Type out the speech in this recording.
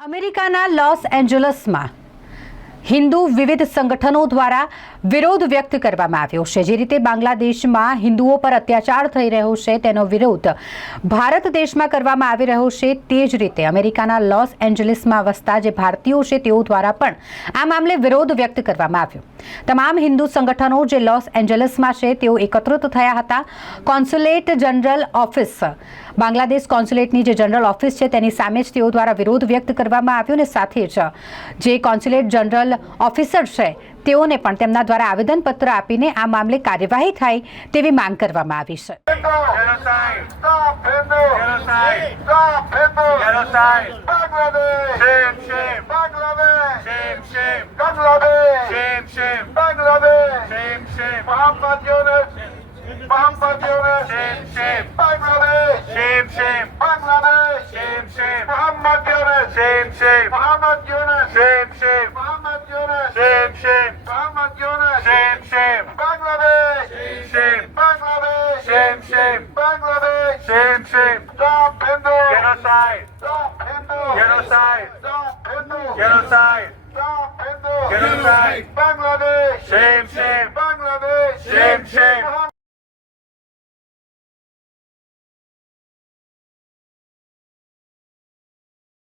અમેરિકાના લોસ એન્જલસમાં હિન્દુ વિવિધ સંગઠનો દ્વારા વિરોધ વ્યક્ત કરવામાં આવ્યો છે। જે રીતે બાંગ્લાદેશમાં હિન્દુઓ પર અત્યાચાર થઈ રહ્યો છે તેનો વિરોધ ભારત દેશમાં કરવામાં આવી રહ્યો છે, તે જ રીતે અમેરિકાના લોસ એન્જલસમાં વસતા જે ભારતીયો છે તેઓ દ્વારા પણ આ મામલે વિરોધ વ્યક્ત કરવામાં આવ્યો। તમામ હિન્દુ સંગઠનો જે લોસ એન્જલસમાં છે તેઓ એકત્રિત થયા હતા। કોન્સ્યુલેટ જનરલ ઓફિસ, બાંગ્લાદેશ કોન્સ્યુલેટની જે જનરલ ઓફિસ છે તેની સામે જ તેઓ દ્વારા વિરોધ વ્યક્ત કરવામાં આવ્યો અને સાથે જ જે કોન્સ્યુલેટ જનરલ ઓફિસર છે તેઓને પણ તેમના દ્વારા આવેદનપત્ર આપીને આ મામલે કાર્યવાહી થાય તેવી માંગ કરવામાં આવી છે। Genocide! Bangladesh! Shame, shame! Bangladesh! Shame, shame!